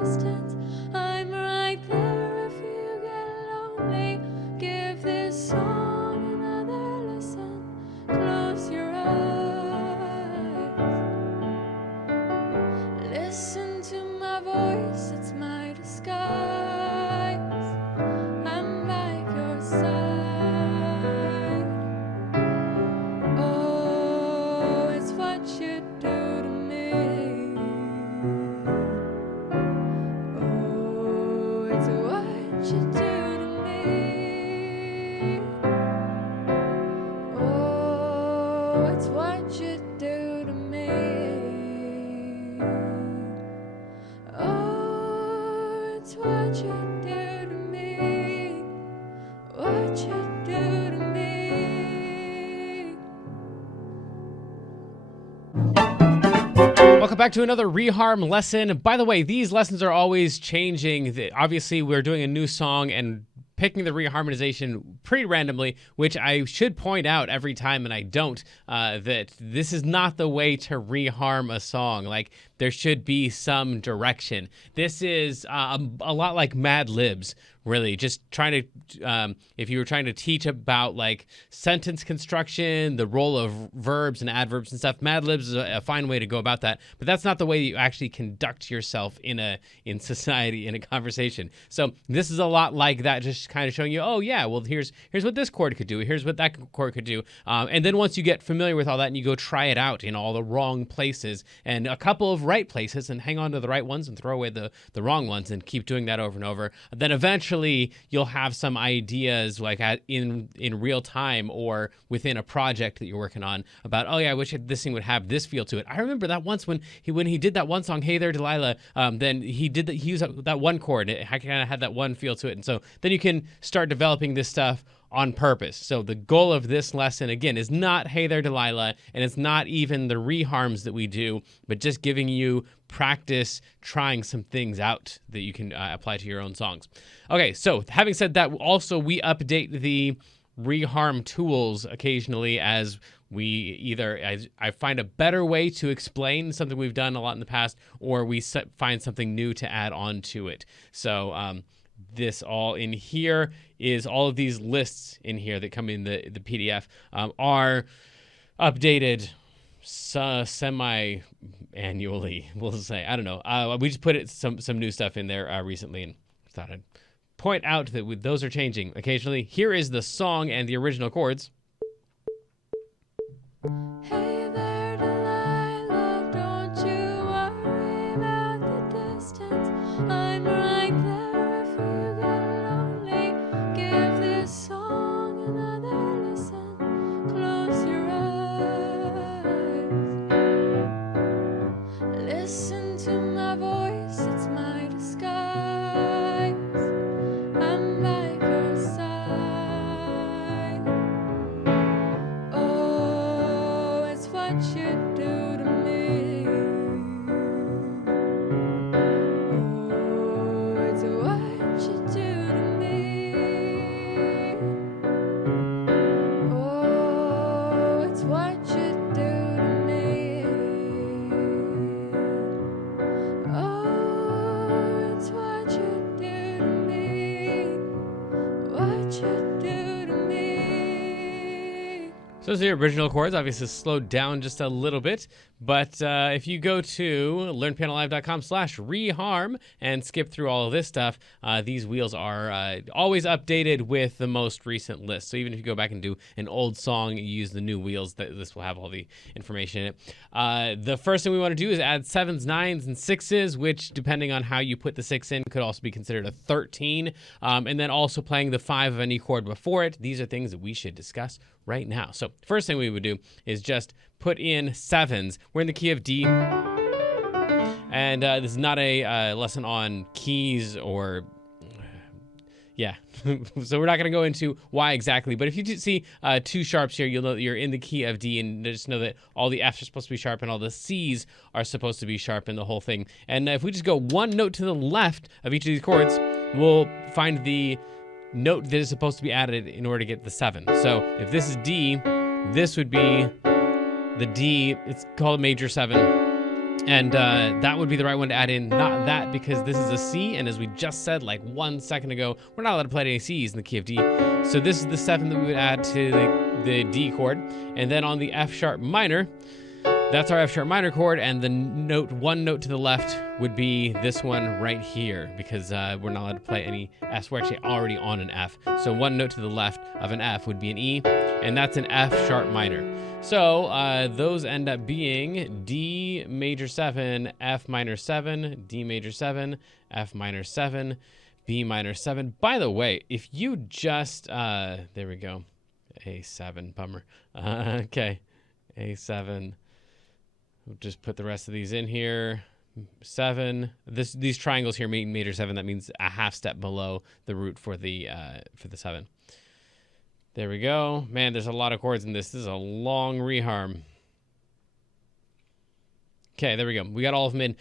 distance. I'm right there if you get lonely. Give this song another listen. Close your eyes. Listen to my voice, it's my disguise. I'm by your side. Oh, it's what you do to me. Oh, it's what you do to me. Oh, it's what you do to me. Oh, it's what you do to me. What you do to me. Welcome back to another Reharm lesson. By the way, these lessons are always changing. Obviously, we're doing a new song and picking the reharmonization pretty randomly, which I should point out every time, and I don't, that this is not the way to reharm a song. Like, there should be some direction. This is a lot like Mad Libs, really. Just trying to, if you were trying to teach about like sentence construction, the role of verbs and adverbs and stuff, Mad Libs is a fine way to go about that. But that's not the way that you actually conduct yourself in society, in a conversation. So this is a lot like that, just kind of showing you, oh yeah, well here's what this chord could do, here's what that chord could do, and then once you get familiar with all that and you go try it out in all the wrong places and a couple of right places and hang on to the right ones and throw away the wrong ones and keep doing that over and over, then eventually you'll have some ideas like in real time or within a project that you're working on about, oh yeah, I wish this thing would have this feel to it. I remember that once when he did that one song, Hey There Delilah, then he used that one chord. It kind of had that one feel to it, and so then you can start developing this stuff on purpose. So the goal of this lesson, again, is not Hey There Delilah, and it's not even the reharms that we do, but just giving you practice trying some things out that you can apply to your own songs. Okay, so having said that, also we update the reharm tools occasionally as I find a better way to explain something we've done a lot in the past, or we find something new to add on to it. So this all in here is all of these lists in here that come in the PDF are updated semi-annually, we'll say. I don't know. We just put some new stuff in there recently and thought I'd point out that those are changing occasionally. Here is the song and the original chords. Hey there, Delilah, don't you worry about the distance. I'm right there if you get lonely. Give this song another listen. Close your eyes. Listen to my voice, it's my disguise. I'm by your side. Oh, it's what you do to me. Oh, it's what you do to me. Oh, it's what you do to me. Oh, it's what you do to me. What you do to me. So those are the original chords, obviously slowed down just a little bit, but if you go to learnpianolive.com/reharm and skip through all of this stuff, these wheels are always updated with the most recent list. So even if you go back and do an old song, you use the new wheels, this will have all the information in it. The first thing we want to do is add 7s, 9s, and 6s, which depending on how you put the 6 in could also be considered a 13. And then also playing the 5 of any chord before it. These are things that we should discuss right now. So first thing we would do is just put in 7s. We're in the key of D. And this is not a lesson on keys or... yeah, so we're not going to go into why exactly, but if you see 2 sharps here, you'll know that you're in the key of D, and just know that all the F's are supposed to be sharp and all the C's are supposed to be sharp in the whole thing. And if we just go one note to the left of each of these chords, we'll find the note that is supposed to be added in order to get the 7. So if this is D, this would be the D, it's called a major 7. And that would be the right one to add in, not that, because this is a C, and as we just said like 1 second ago, we're not allowed to play any C's in the key of D. So this is the 7 that we would add to the D chord. And then on the F sharp minor, that's our F sharp minor chord, and the one note to the left would be this one right here, because we're not allowed to play any Fs. We're actually already on an F. So one note to the left of an F would be an E, and that's an F sharp minor. So those end up being D major 7, F minor 7, D major 7, F minor 7, B minor 7. By the way, if you just, there we go, A7, bummer. Okay, A7. We'll just put the rest of these in here. 7. These triangles here mean major 7. That means a half step below the root for the 7. There we go. Man, there's a lot of chords in this. This is a long reharm. Okay, there we go. We got all of them in.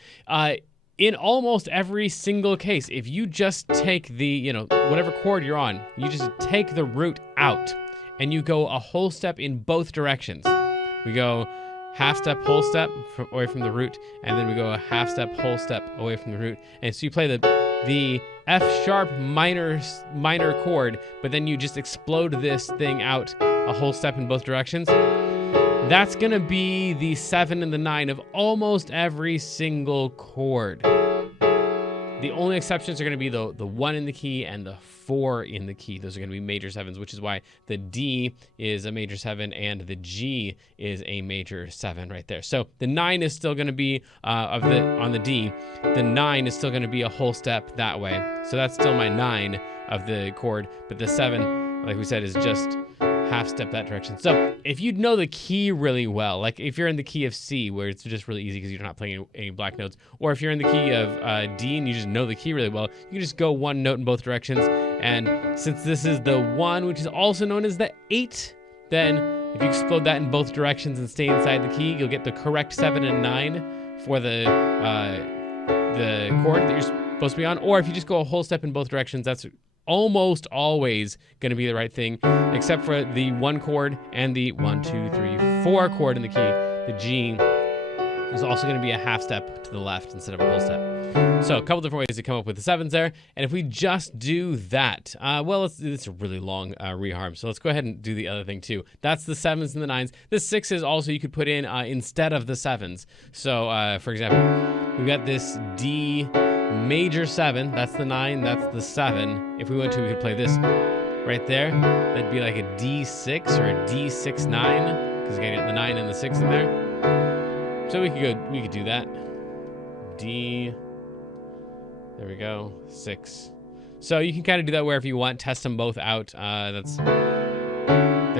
In almost every single case, if you just take the, whatever chord you're on, you just take the root out and you go a whole step in both directions. We go half step, whole step away from the root, and then we go a half step, whole step away from the root. And so you play the F sharp minor chord, but then you just explode this thing out a whole step in both directions. That's gonna be the 7 and the 9 of almost every single chord. The only exceptions are gonna be the 1 in the key and the 4 in the key. Those are gonna be major 7s, which is why the D is a major 7 and the G is a major 7 right there. So the 9 is still gonna be on the D. The 9 is still gonna be a whole step that way. So that's still my 9 of the chord, but the 7, like we said, is just half step that direction. So if you know the key really well, like if you're in the key of C, where it's just really easy because you're not playing any black notes, or if you're in the key of D and you just know the key really well, you can just go one note in both directions. And since this is the 1, which is also known as the 8, then if you explode that in both directions and stay inside the key, you'll get the correct 7 and 9 for the chord that you're supposed to be on. Or if you just go a whole step in both directions, that's almost always going to be the right thing, except for the 1 chord and the 1, 2, 3, 4 chord in the key. The G is also going to be a half step to the left instead of a whole step. So a couple different ways to come up with the 7s there. And if we just do that, well, it's a really long reharm. So let's go ahead and do the other thing too. That's the 7s and the 9s. The 6s also you could put in instead of the 7s. So for example, we've got this D major 7, that's the 9, that's the 7. If we went to, we could play this right there. That'd be like a D6 or a D6 9, because you gotta get the 9 and the 6 in there. So we could do that. D, there we go, 6. So you can kind of do that wherever you want, test them both out. They're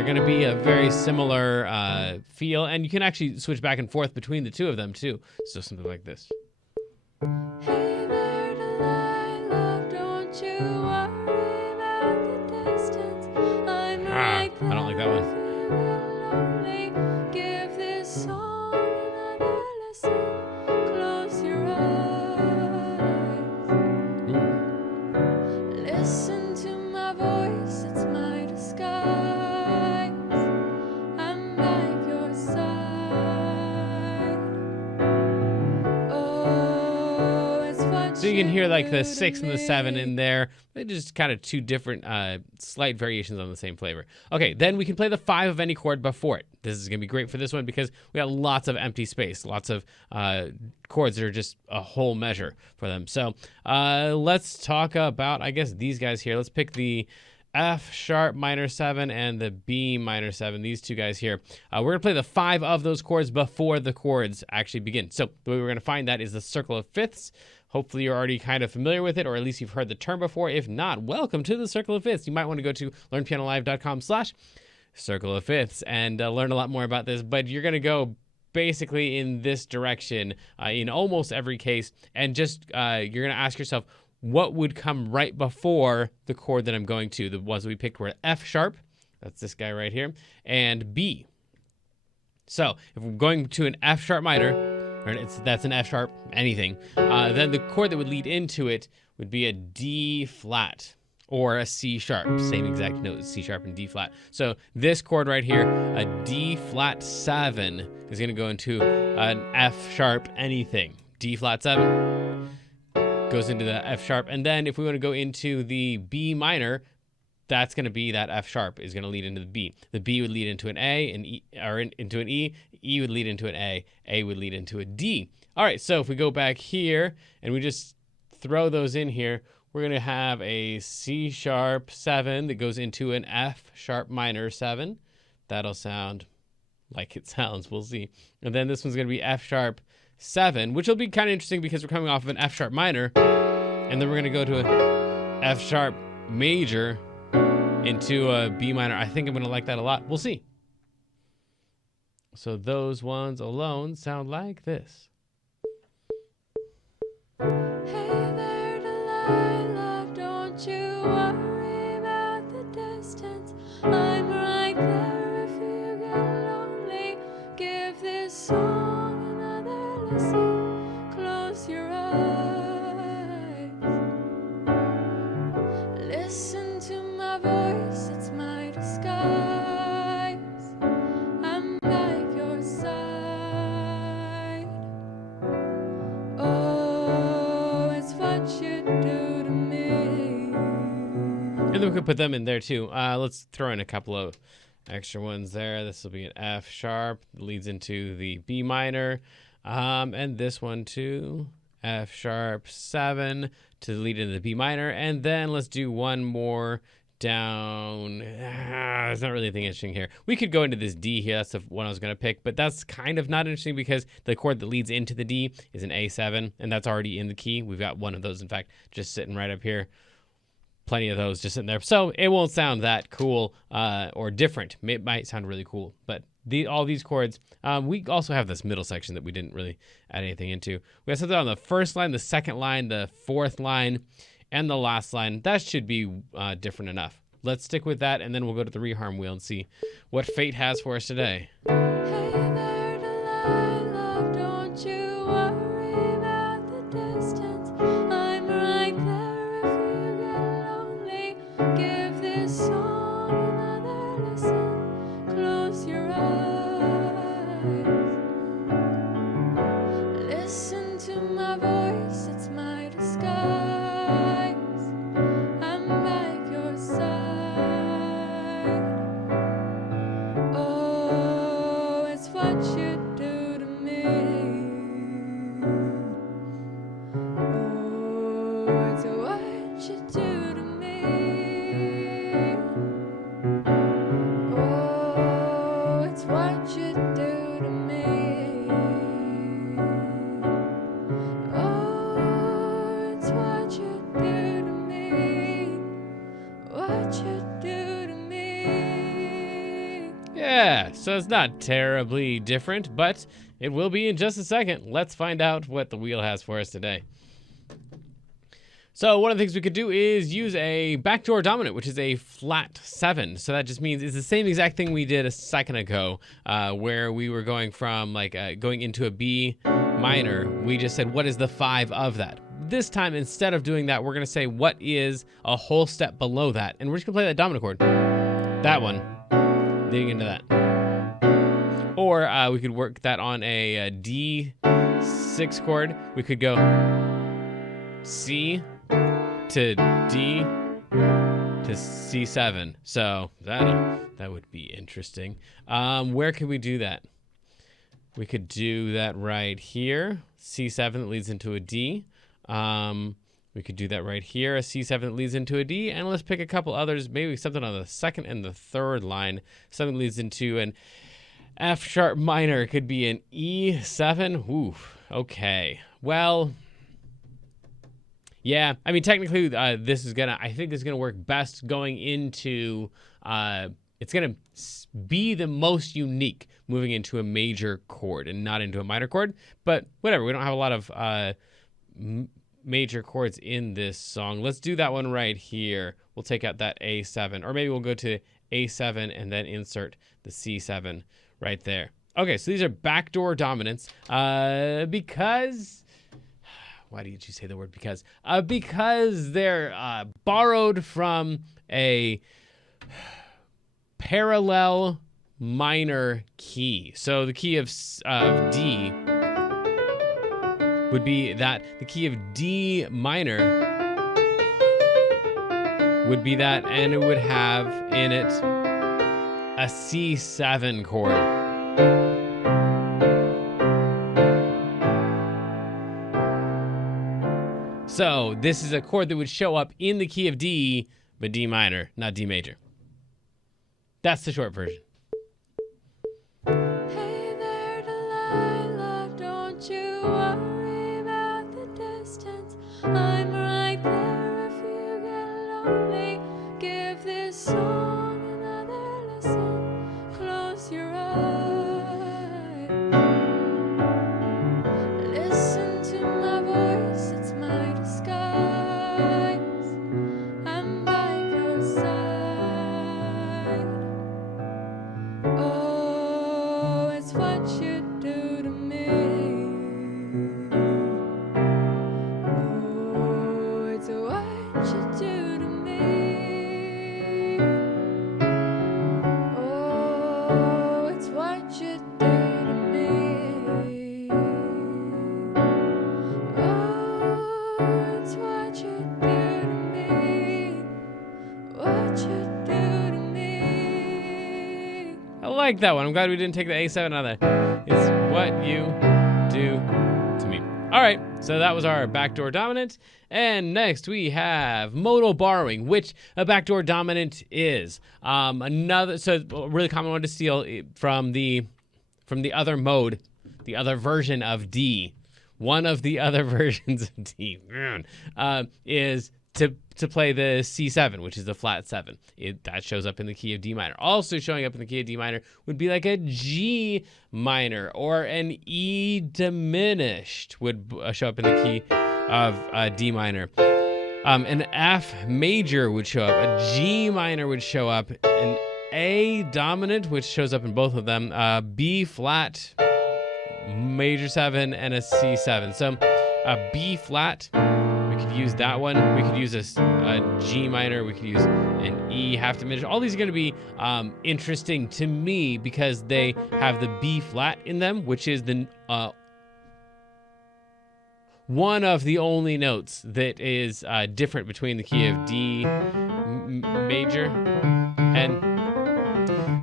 gonna be a very similar feel, and you can actually switch back and forth between the two of them too. So something like this. Hey there, Delilah, don't you worry about the distance. I'm right there. I don't like that one. If you get lonely, give this song another listen. Close your eyes. Listen to my voice, it's my disguise. I'm by your side. Oh, it's what So you can hear like the do 6 to and the 7 me. in there. They're just kind of two different slight variations on the same flavor. Okay, then we can play the 5 of any chord before it. This is going to be great for this one because we got lots of empty space, lots of chords that are just a whole measure for them. So let's talk about, I guess, these guys here. Let's pick the F sharp minor 7 and the B minor 7, these two guys here. We're going to play the 5 of those chords before the chords actually begin. So the way we're going to find that is the circle of fifths. Hopefully you're already kind of familiar with it, or at least you've heard the term before. If not, welcome to the circle of fifths. You might want to go to learnpianolive.com/circle of fifths and learn a lot more about this, but you're going to go basically in this direction in almost every case, and just you're going to ask yourself, what would come right before the chord that I'm going to? The ones that we picked were F sharp, that's this guy right here, and B. So if we're going to an F sharp minor, or that's an F sharp anything, then the chord that would lead into it would be a D flat. or a C sharp, same exact note as C sharp and D flat. So this chord right here, a D flat 7, is going to go into an F sharp anything. D flat 7 goes into the F sharp. And then if we want to go into the B minor, that's going to be that F sharp is going to lead into the B. The B would lead into an A, and E, or into an E would lead into an A would lead into a D. All right, so if we go back here and we just throw those in here, we're going to have a C sharp 7 that goes into an F sharp minor 7. That'll sound like it sounds. We'll see. And then this one's going to be F sharp 7, which will be kind of interesting because we're coming off of an F sharp minor. And then we're going to go to a F sharp major into a B minor. I think I'm going to like that a lot. We'll see. So those ones alone sound like this. Hey there, Delilah, don't you worry about the distance. I'm right there if you get lonely. Give this song another listen. Close your eyes. Listen to my voice, it's my disguise. I'm by your side. Oh, it's what you do to me. And then we could put them in there too. Let's throw in a couple of extra ones there. This will be an F sharp, leads into the B minor. And this one too, F sharp 7 to lead into the B minor. And then let's do one more down. There's not really anything interesting here. We could go into this D here. That's the one I was going to pick, but that's kind of not interesting because the chord that leads into the D is an A7, and that's already in the key. We've got one of those, in fact, just sitting right up here. Plenty of those just sitting there. So it won't sound that cool or different. It might sound really cool, but all these chords, we also have this middle section that we didn't really add anything into. We have something on the first line, the second line, the fourth line, and the last line. That should be different enough. Let's stick with that, and then we'll go to the reharm wheel and see what fate has for us today. Hey there, Delilah, don't you worry about the distance. I'm right there if you get lonely. Give this song another listen. Close your eyes. Listen to my voice, it's my disguise. I'm by your side. Oh, it's what you do to me. Oh, it's what you do to me. Oh, it's what you do to me. Oh, it's what you do to me. What you do to me. Yeah, so it's not terribly different, but it will be in just a second. Let's find out what the wheel has for us today. So one of the things we could do is use a backdoor dominant, which is a flat 7. So that just means it's the same exact thing we did a second ago, where we were going from going into a B minor. We just said, what is the 5 of that? This time, instead of doing that, we're going to say, what is a whole step below that? And we're just going to play that dominant chord. That one, leading into that. Or we could work that on a D6 chord. We could go C to D to C7. So that would be interesting. Where could we do that? We could do that right here. C7 that leads into a D. We could do that right here, a C7 that leads into a D, and let's pick a couple others, maybe something on the second and the third line. Something leads into an F sharp minor. It could be an E7. Ooh, okay. Well, yeah, I mean, technically, I think this is gonna work best going into, it's gonna be the most unique moving into a major chord and not into a minor chord, but whatever, we don't have a lot of major chords in this song. Let's do that one right here. We'll take out that A7, or maybe we'll go to A7 and then insert the C7 right there. Okay, so these are backdoor dominants because why did you say the word because? Because they're borrowed from a parallel minor key. So the key of D would be that. The key of D minor would be that, and it would have in it a C7 chord. So this is a chord that would show up in the key of D, but D minor, not D major. That's the short version. Hey there, Delilah, don't you worry about the distance. I'm right there if you get lonely. Give this song another listen. Close your eyes. Listen to my voice, it's my disguise. I'm by your side. Oh, it's what you do to me. Oh, it's what you do to me. Oh, it's what you do to me. Oh, it's what you do to me. What you do to me. I like that one. I'm glad we didn't take the A7 out of there. It's what you do to me. All right, so that was our backdoor dominant. And next we have modal borrowing, which a backdoor dominant is. A really common one to steal from the other mode, the other version of D. One of the other versions of D, is to play the C7, which is the flat 7. That shows up in the key of D minor. Also showing up in the key of D minor would be like a G minor, or an E diminished would show up in the key of D minor. An F major would show up, a G minor would show up, an A dominant, which shows up in both of them, B flat, major 7, and a C7. So a B flat, we could use that one. We could use a G minor. We could use an E half diminished. All these are going to be interesting to me because they have the B flat in them, which is the one of the only notes that is different between the key of D major and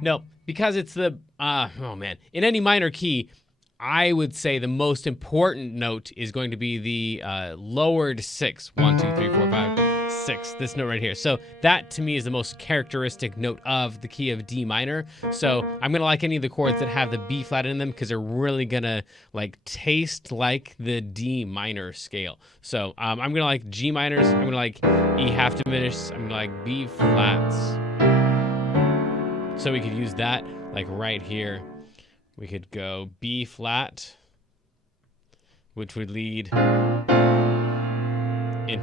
no, because it's the in any minor key. I would say the most important note is going to be the lowered 6. 1, 2, 3, 4, 5, 6. This note right here. So that to me is the most characteristic note of the key of D minor. So I'm gonna like any of the chords that have the B flat in them because they're really gonna like taste like the D minor scale. So I'm gonna like G minors. I'm gonna like E half diminished. I'm gonna like B flats. So we could use that like right here. We could go B flat, which would lead into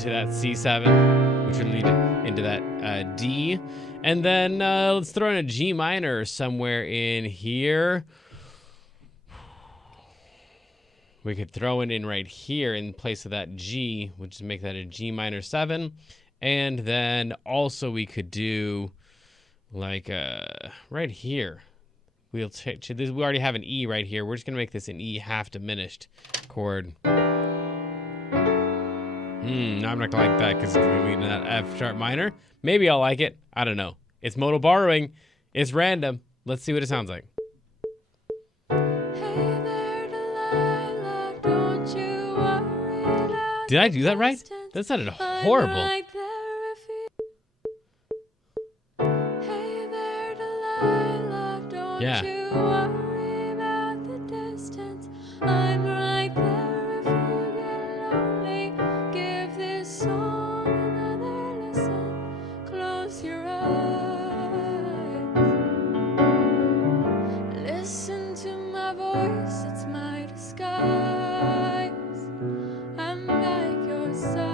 that C7, which would lead into that D. And then let's throw in a G minor somewhere in here. We could throw it in right here in place of that G, which would make that a G minor 7. And then also we could do like right here. We already have an E right here. We're just going to make this an E half diminished chord. No, I'm not going to like that because it's going to lead to that F sharp minor. Maybe I'll like it. I don't know. It's modal borrowing. It's random. Let's see what it sounds like. Hey there, Delilah, don't you worry about Did I do that right? distance. That sounded I'm horrible. right there if you... Hey there, Delilah, don't Yeah. you worry about the distance. I'm right there if you get lonely. Give this song another listen. Close your eyes. Listen to my voice, it's my disguise. I'm by your side.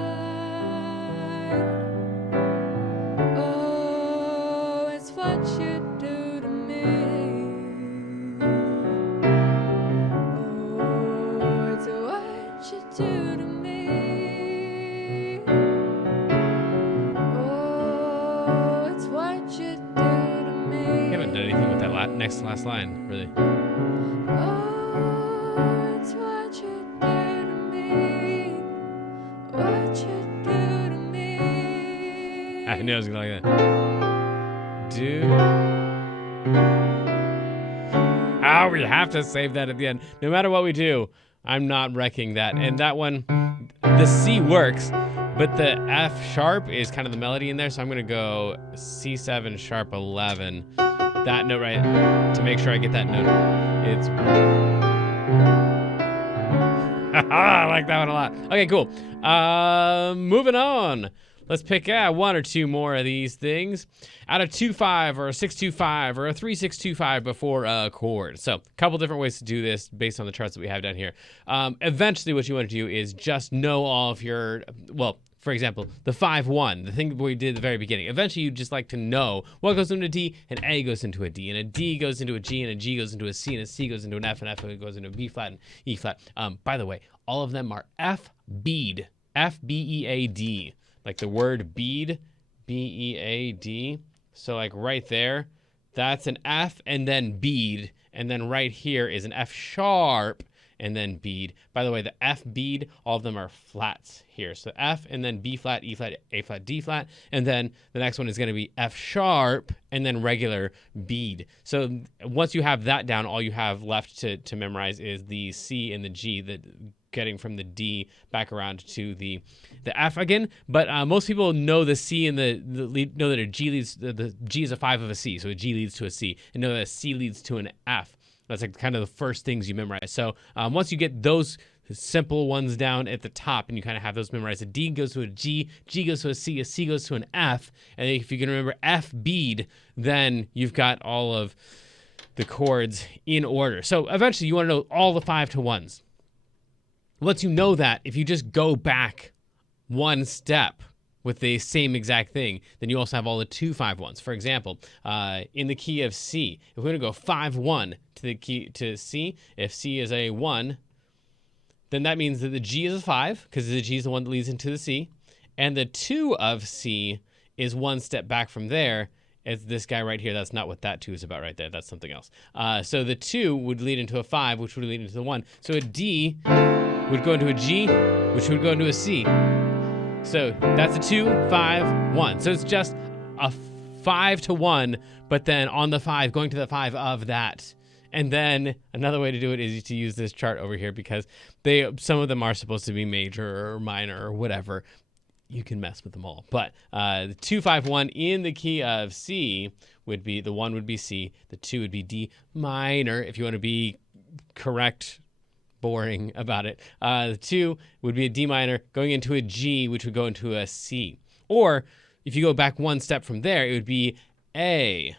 Oh, it's what you do to me. Oh, it's what you do to me. next to last line, really. Oh, it's what you do to me. What you do to me. I knew I was gonna like that. Do. Oh, we have to save that at the end. No matter what we do, I'm not wrecking that. And that one, the C works, but the F sharp is kind of the melody in there. So I'm gonna go C7 sharp 11. That note right, to make sure I get that note. It's. I like that one a lot. Okay, cool. Moving on. Let's pick one or two more of these things. Out of 2-5 or a 6-2-5 or a 3-6-2-5 before a chord. So a couple different ways to do this based on the charts that we have down here. Eventually what you want to do is just know all of your, well, for example, the 5-1, the thing that we did at the very beginning. Eventually you just like to know what goes into a D, and A goes into a D, and a D goes into a G, and a G goes into a C, and a C goes into an F, and F goes into a B flat and E flat. By the way, all of them are F-bead, F-B-E-A-D. Like the word bead, B-E-A-D. So like right there, that's an F and then bead. And then right here is an F sharp and then bead. By the way, the F bead, all of them are flats here. So F and then B flat, E flat, A flat, D flat. And then the next one is going to be F sharp and then regular bead. So once you have that down, all you have left to memorize is the C and the G, that getting from the D back around to the F again. But most people know the C and the lead, know that a G leads, the G is a 5 of a C, so a G leads to a C, and know that a C leads to an F. That's like kind of the first things you memorize. So once you get those simple ones down at the top and you kind of have those memorized, a D goes to a G goes to a C goes to an F, and if you can remember F bead, then you've got all of the chords in order. So eventually you want to know all the 5-to-1s. Once you know that, if you just go back one step with the same exact thing, then you also have all the 2-5-1s. For example, in the key of C, if we're going to go 5-1 to the key to C, if C is a 1, then that means that the G is a 5, because the G is the one that leads into the C, and the 2 of C is one step back from there. It's this guy right here. That's not what that 2 is about right there. That's something else. So the 2 would lead into a 5, which would lead into the 1. So a D would go into a G, which would go into a C. So that's a 2-5-1. So it's just a 5-to-1, but then on the 5, going to the 5 of that. And then another way to do it is to use this chart over here, because some of them are supposed to be major or minor or whatever. You can mess with them all. But the 2-5-1 in the key of C would be, the 1 would be C, the 2 would be D minor, if you want to be correct, boring about it. The 2 would be a D minor going into a G, which would go into a C. Or if you go back one step from there, it would be A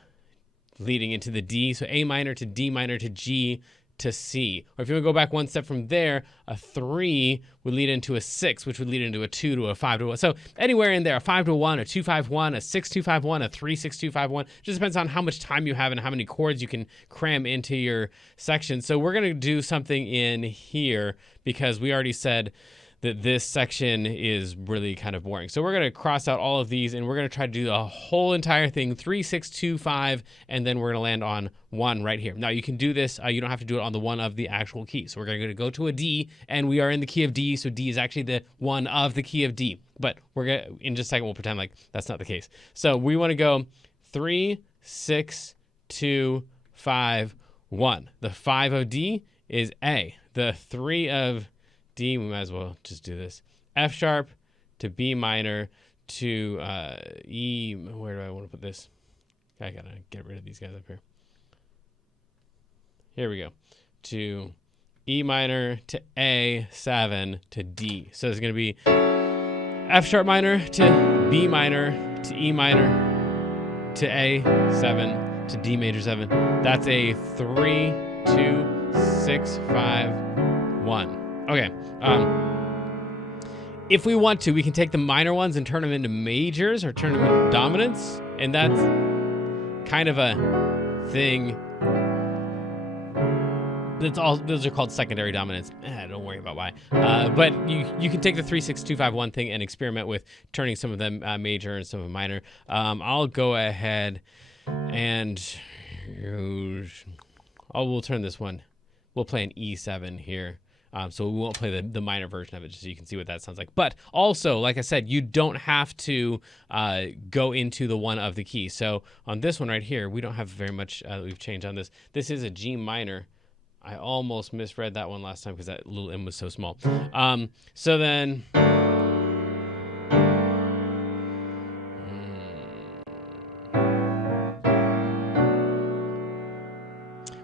leading into the D. So A minor to D minor to G to C. Or if you want to go back one step from there, a 3 would lead into a 6, which would lead into a 2 to a 5 to a 1. So anywhere in there, a 5-to-1, a 2-5-1, a 6-2-5-1, a 3-6-2-5-1. Just depends on how much time you have and how many chords you can cram into your section. So we're going to do something in here because we already said that this section is really kind of boring. So we're going to cross out all of these and we're going to try to do the whole entire thing, 3-6-2-5, and then we're going to land on 1 right here. Now you can do this, you don't have to do it on the 1 of the actual key. So we're going to go to a D, and we are in the key of D, so D is actually the 1 of the key of D. But we're going to, in just a second, we'll pretend like that's not the case. So we want to go 3-6-2-5-1. The 5 of D is A. The 3 of D, we might as well just do this. F sharp to B minor to E. Where do I want to put this? I gotta get rid of these guys up here. Here we go. To E minor to A7 to D. So it's going to be F sharp minor to B minor to E minor to A7 to D major 7. That's a 3-2-6-5-1. Okay. If we want to, we can take the minor ones and turn them into majors or turn them into dominants, and that's kind of a thing. That's all. Those are called secondary dominants. Don't worry about why. But you can take the 3-6-2-5-1 thing and experiment with turning some of them major and some of them minor. I'll go ahead and Oh, we'll turn this one. We'll play an E7 here. So we won't play the minor version of it just so you can see what that sounds like. But also, like I said, you don't have to go into the one of the key. So on this one right here, we don't have very much we've changed on this. This is a G minor. I almost misread that one last time because that little M was so small. So then...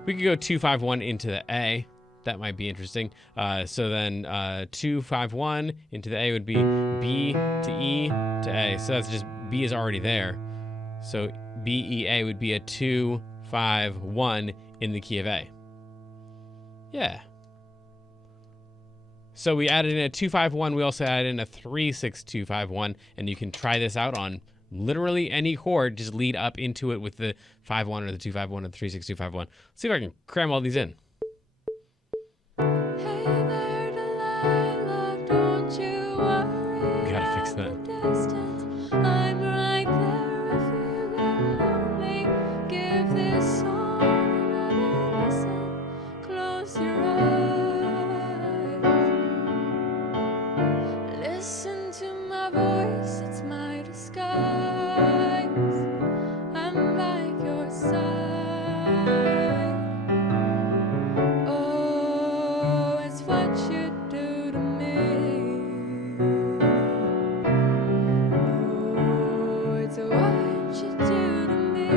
we could go 2-5-1 into the A. That might be interesting. So then 2-5-1 into the A would be B to E to A. So that's just B is already there. So B, E, A would be a 2-5-1 in the key of A. Yeah. So we added in a 2-5-1. We also added in a 3-6-2-5-1. And you can try this out on literally any chord. Just lead up into it with the 5-1 or the 2-5-1 or the 3-6-2-5-1. Let's see if I can cram all these in. Hey there, Delilah, don't you worry. Gotta fix that. Distance. I'm right there if you get lonely. Give this song another listen. Close your eyes. Listen to my voice, it's my disguise. I'm by your side. Oh, it's what you do to me. Oh, it's what you do to me.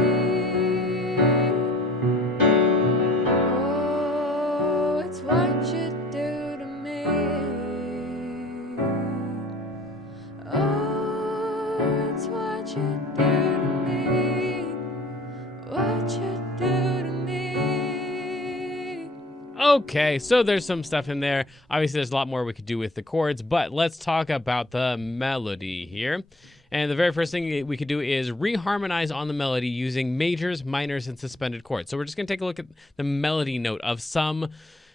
Oh, it's what you do to me. Oh, it's what you do to me. What you do to me. Okay, so there's some stuff in there. Obviously, there's a lot more we could do with the chords, but let's talk about the melody here. And the very first thing we could do is reharmonize on the melody using majors, minors, and suspended chords. So we're just going to take a look at the melody note of some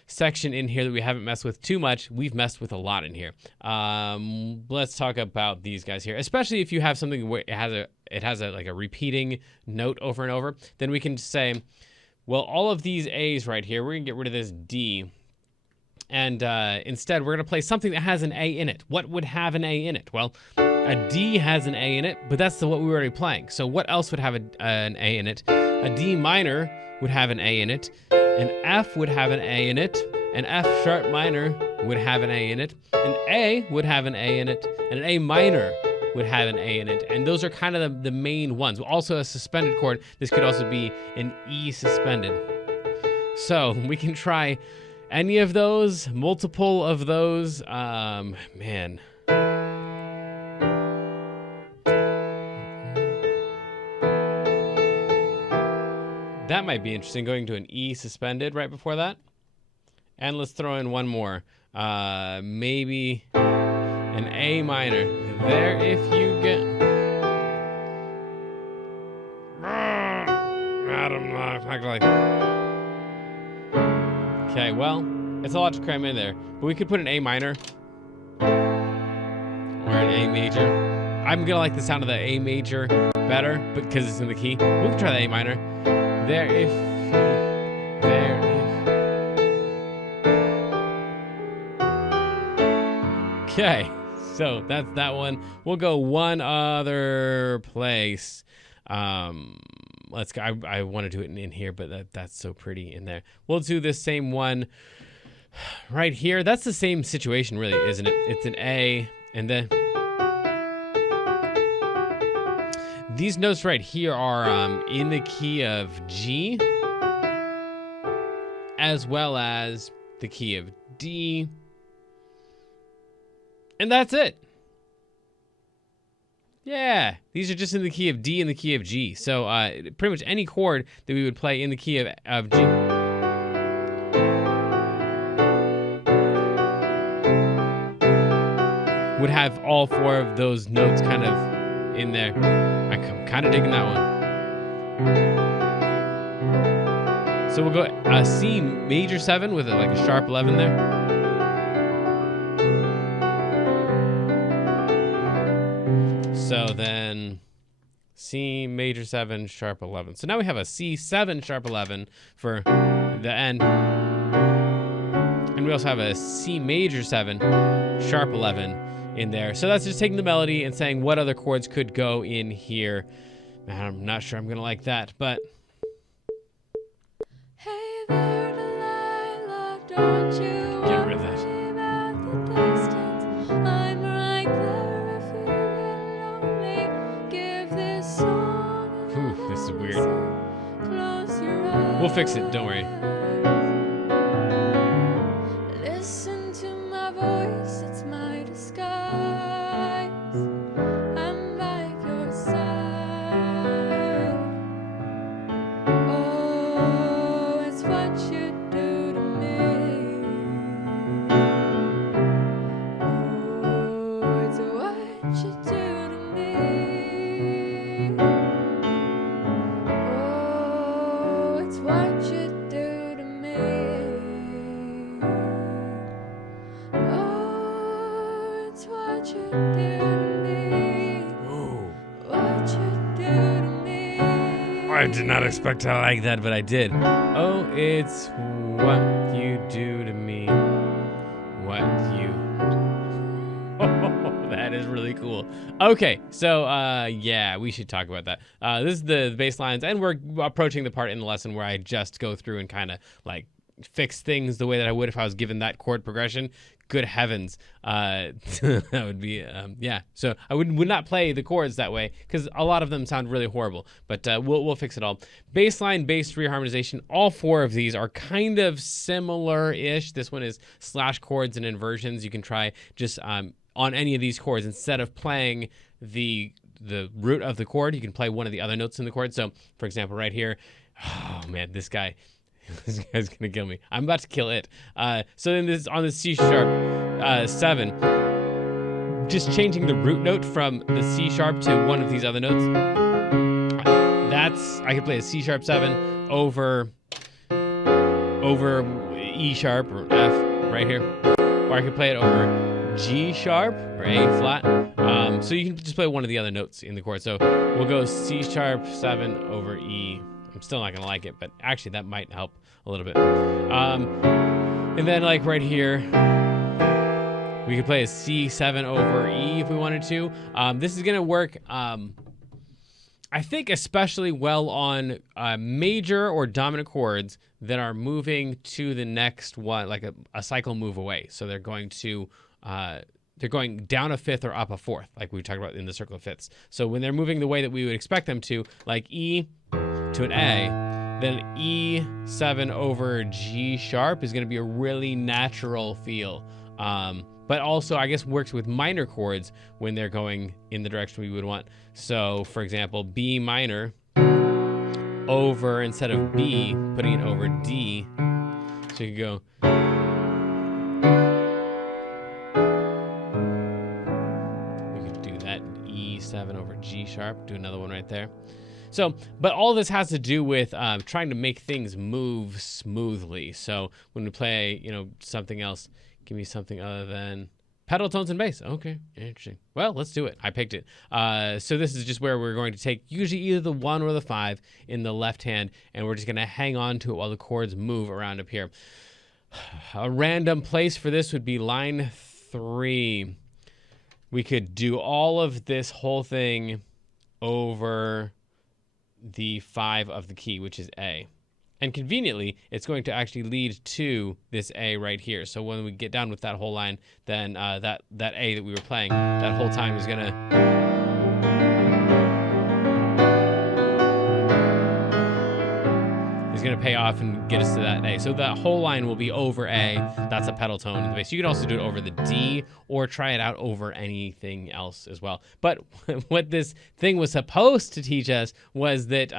section in here that we haven't messed with too much. We've messed with a lot in here. Let's talk about these guys here, especially if you have something where it has a like a repeating note over and over. Then we can say, well, all of these A's right here, we're going to get rid of this D. And instead, we're going to play something that has an A in it. What would have an A in it? Well, a D has an A in it, but that's what we were already playing. So what else would have an A in it? A D minor would have an A in it. An F would have an A in it. An F sharp minor would have an A in it. An A would have an A in it. And an A minor would have an A in it. And those are kind of the main ones. Also a suspended chord. This could also be an E suspended. So we can try any of those, multiple of those. Man. That might be interesting, going to an E suspended right before that. And let's throw in one more. Maybe an A minor. There if you get... I don't know. If I can like... Okay, well, it's a lot to cram in there. But we could put an A minor. Or an A major. I'm going to like the sound of the A major better, because it's in the key. We can try the A minor. There if... There if... Okay, so that's that one. We'll go one other place. Let's go. I want to do it in here, but that's so pretty in there. We'll do this same one right here. That's the same situation, really, isn't it? It's an A, and then these notes right here are in the key of G, as well as the key of D. And that's it. Yeah, these are just in the key of D and the key of G. So pretty much any chord that we would play in the key of G would have all four of those notes kind of in there. I'm kind of digging that one. So we'll go a C major 7 with like a sharp 11 there. So then C major 7, sharp 11. So now we have a C7 sharp 11 for the end. And we also have a C major 7 sharp 11 in there. So that's just taking the melody and saying what other chords could go in here. Man, I'm not sure I'm going to like that, but... Hey there, Delilah, don't you Get rid of that. worry about the distance. I'm right there if you get lonely. Give this song Whew, this is another weird. listen. Close your eyes. We'll fix it, don't worry. Listen to my voice, it's my disguise. I'm by your side. Oh, it's what you do to me. Oh, it's what you do to me. Oh, it's what you do to me. Oh, it's what you do to me. What you do to me. I did not expect to like that, but I did. Oh, it's what you do to me. What you... Oh, that is really cool. Okay, so, yeah, we should talk about that. This is the bass lines, and we're approaching the part in the lesson where I just go through and kind of, like, fix things the way that I would if I was given that chord progression. Good heavens. That would be, yeah. So I would not play the chords that way because a lot of them sound really horrible, but we'll fix it all. Bassline based reharmonization. All four of these are kind of similar-ish. This one is slash chords and inversions. You can try just on any of these chords instead of playing the root of the chord, you can play one of the other notes in the chord. So for example, right here, oh man, this guy's gonna kill me. I'm about to kill it. So then this on the C sharp 7, just changing the root note from the C sharp to one of these other notes. I could play a C sharp 7 over E sharp or F right here, or I could play it over G sharp or A flat. So you can just play one of the other notes in the chord. So we'll go C sharp 7 over E. I'm still not gonna like it, but actually that might help a little bit. And then like right here, we could play a C7 over E if we wanted to. This is gonna work, I think especially well on major or dominant chords that are moving to the next one, like a cycle move away. So they're going down a fifth or up a fourth, like we talked about in the circle of fifths. So when they're moving the way that we would expect them to, like E to an A, then E7 over G sharp is going to be a really natural feel. But also, I guess, works with minor chords when they're going in the direction we would want. So, for example, B minor over, instead of B, putting it over D. So you could go... E7 over G sharp, do another one right there. So, but all this has to do with trying to make things move smoothly. So when we play, something else, give me something other than pedal tones and bass. Okay, interesting. Well, let's do it. I picked it. So this is just where we're going to take usually either the 1 or the 5 in the left hand, and we're just going to hang on to it while the chords move around up here. A random place for this would be line 3. We could do all of this whole thing over the 5 of the key, which is A. And conveniently, it's going to actually lead to this A right here. So when we get down with that whole line, then that A that we were playing that whole time is going to pay off and get us to that A. So that whole line will be over A. That's a pedal tone in the bass. You could also do it over the D or try it out over anything else as well. But what this thing was supposed to teach us was that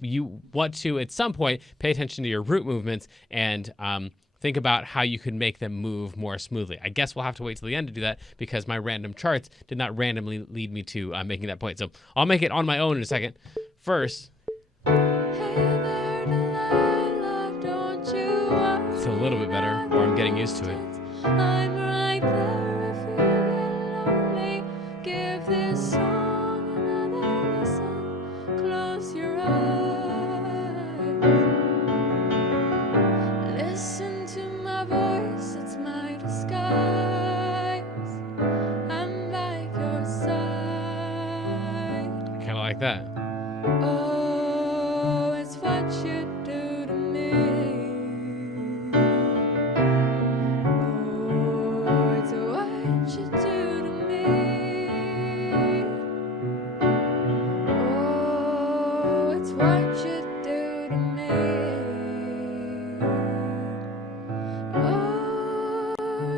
you want to, at some point, pay attention to your root movements and think about how you could make them move more smoothly. I guess we'll have to wait till the end to do that because my random charts did not randomly lead me to making that point. So I'll make it on my own in a second. First, it's a little bit better, or I'm getting used to it. I'm right there if you get lonely. Give this song another listen. that. Oh, it's what you do to me. Oh, it's what you do to me. Oh, it's what you do to me. Oh,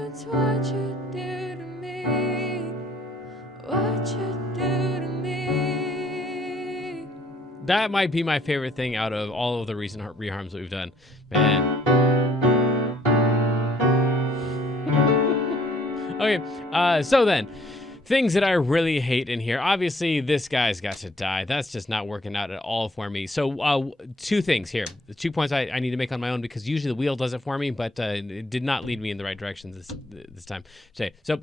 it's what you do to me. What you do to me. That might be my favorite thing out of all of the recent reharms that we've done. Man. Okay, so then, things that I really hate in here. Obviously, this guy's got to die. That's just not working out at all for me. So, two things here. The 2 points I need to make on my own because usually the wheel does it for me, but it did not lead me in the right direction this time today. So,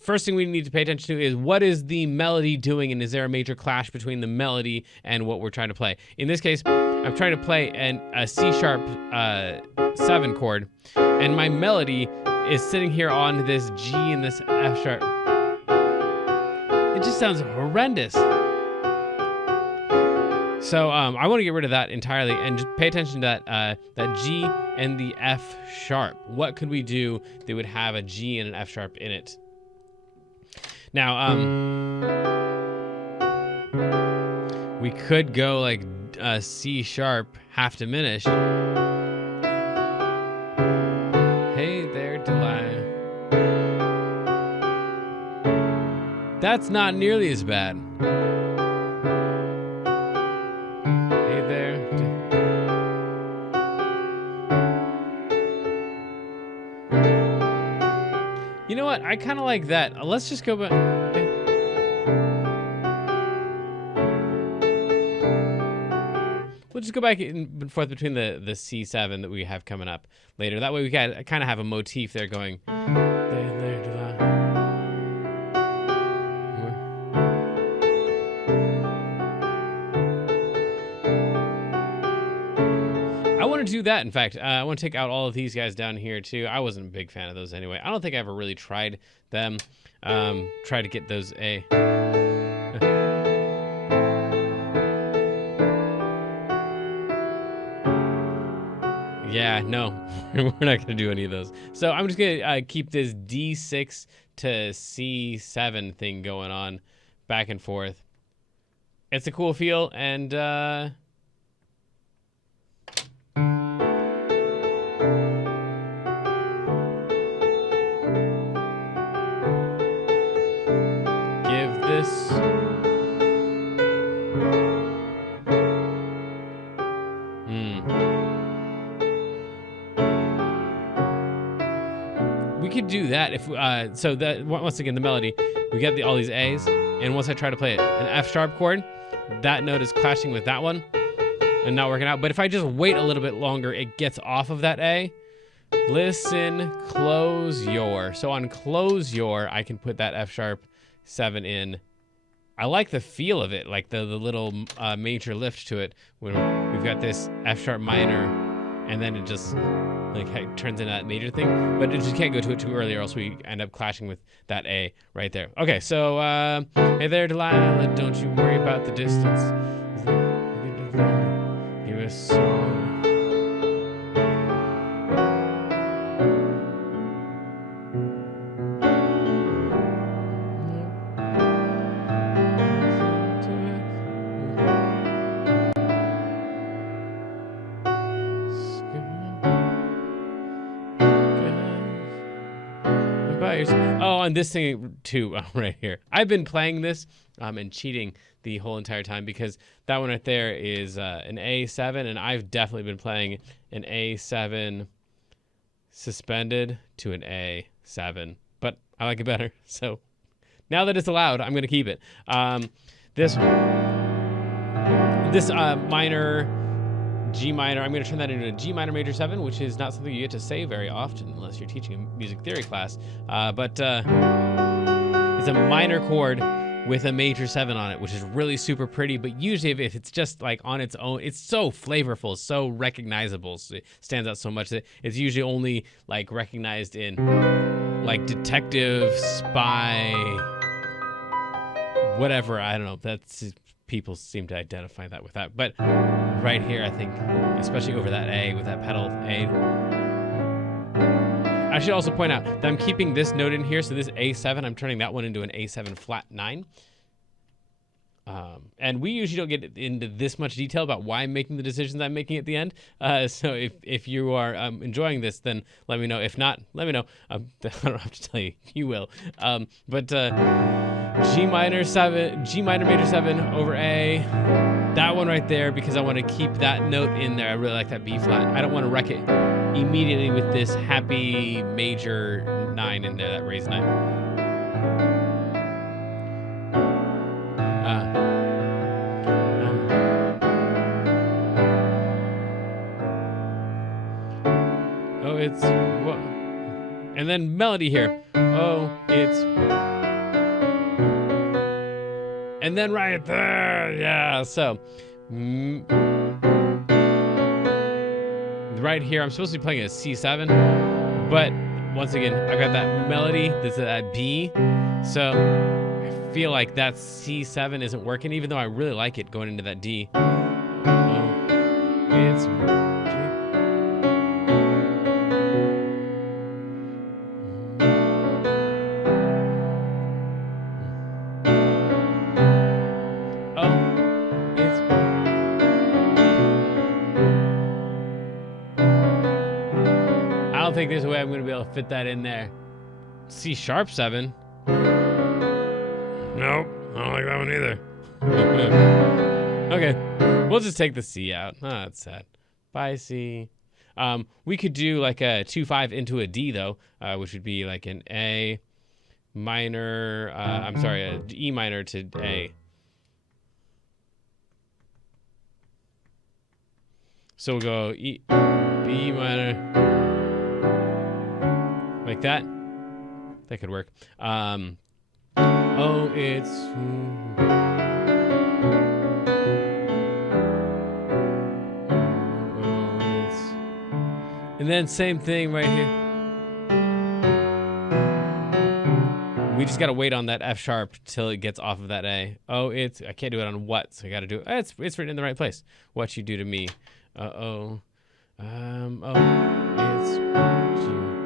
first thing we need to pay attention to is what is the melody doing, and is there a major clash between the melody and what we're trying to play? In this case, I'm trying to play a C sharp 7 chord, and my melody is sitting here on this G and this F sharp. It just sounds horrendous. So I want to get rid of that entirely and just pay attention to that G and the F sharp. What could we do that would have a G and an F sharp in it? Now, we could go like C sharp half diminished. Hey there, Delilah. That's not nearly as bad. Hey there. You know what? I kind of like that. Let's just go back. We'll just go back and forth between the C7 that we have coming up later. That way we kind of have a motif there going. There, Delilah. I want to do that, in fact. I want to take out all of these guys down here, too. I wasn't a big fan of those anyway. I don't think I ever really tried them. Try to get those A. Yeah, no. We're not going to do any of those. So I'm just going to keep this D6 to C7 thing going on back and forth. It's a cool feel, and... give this... We could do that if so that once again the melody, we get all these A's, and once I try to play it an F sharp chord, that note is clashing with that one and not working out. But if I just wait a little bit longer, it gets off of that A. Listen, close your. So on close your, I can put that F sharp 7 in. I like the feel of it, like the little major lift to it when we've got this F sharp minor, and then it just like turns into that major thing. But it just can't go to it too early, or else we end up clashing with that A right there. Okay, so hey there, Delilah, don't you worry about the distance. Give us song. Oh, and this thing too, right here. I've been playing this and cheating the whole entire time because that one right there is an A7, and I've definitely been playing an A7 suspended to an A7, but I like it better. So now that it's allowed, I'm going to keep it. This minor G minor, I'm going to turn that into a G minor major 7, which is not something you get to say very often unless you're teaching a music theory class. But it's a minor chord with a major 7 on it, which is really super pretty. But usually if it's just like on its own, it's so flavorful, so recognizable, so it stands out so much that it's usually only like recognized in like detective, spy, whatever. I don't know. That's people seem to identify that with that. But right here, I think, especially over that A with that pedal A. I should also point out that I'm keeping this note in here. So this A7, I'm turning that one into an A7 flat 9. And we usually don't get into this much detail about why I'm making the decisions I'm making at the end. So if you are enjoying this, then let me know. If not, let me know. I don't have to tell you. You will. But G minor 7, G minor major 7 over A. That one right there, because I want to keep that note in there. I really like that B flat. I don't want to wreck it immediately with this happy major 9 in there, that raised 9. Oh, it's what? And then melody here. Oh, it's. And then right there, yeah. So, right here, I'm supposed to be playing a C7, but once again, I've got that melody. This is that B, so I feel like that C7 isn't working, even though I really like it going into that D. It's. I don't think there's a way I'm going to be able to fit that in there. C sharp 7. Nope, I don't like that one either. Okay, we'll just take the C out. Oh, that's sad. Bye, C. We could do like a 2-5 into a D though, which would be like an A minor. I'm sorry, a E minor to A. So we'll go E, B minor. Like that. That could work. Oh, it's. And then same thing right here. We just gotta wait on that F sharp till it gets off of that A. Oh, it's. I can't do it on what, so I gotta do it. It's written in the right place. What you do to me. Oh, it's what you.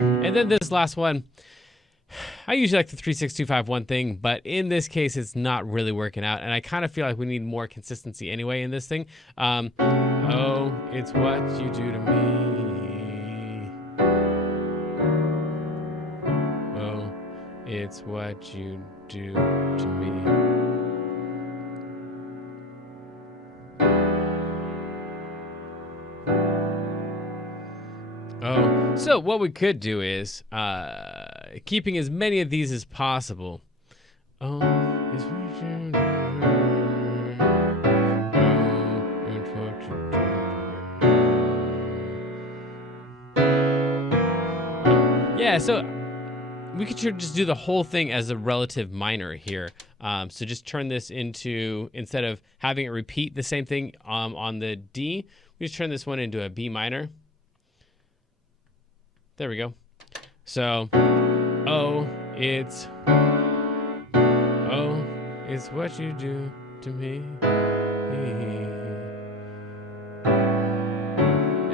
And then this last one, I usually like the 3-6-2-5-1 thing, but in this case, it's not really working out, and I kind of feel like we need more consistency anyway in this thing. Oh, it's what you do to me. Oh, it's what you do to me. Oh, so what we could do is keeping as many of these as possible. Oh, it's what you do. Oh, it's what you do. Yeah, so we could just do the whole thing as a relative minor here. So just turn this into, instead of having it repeat the same thing on the D, we just turn this one into a B minor. There we go. So, oh, it's what you do to me.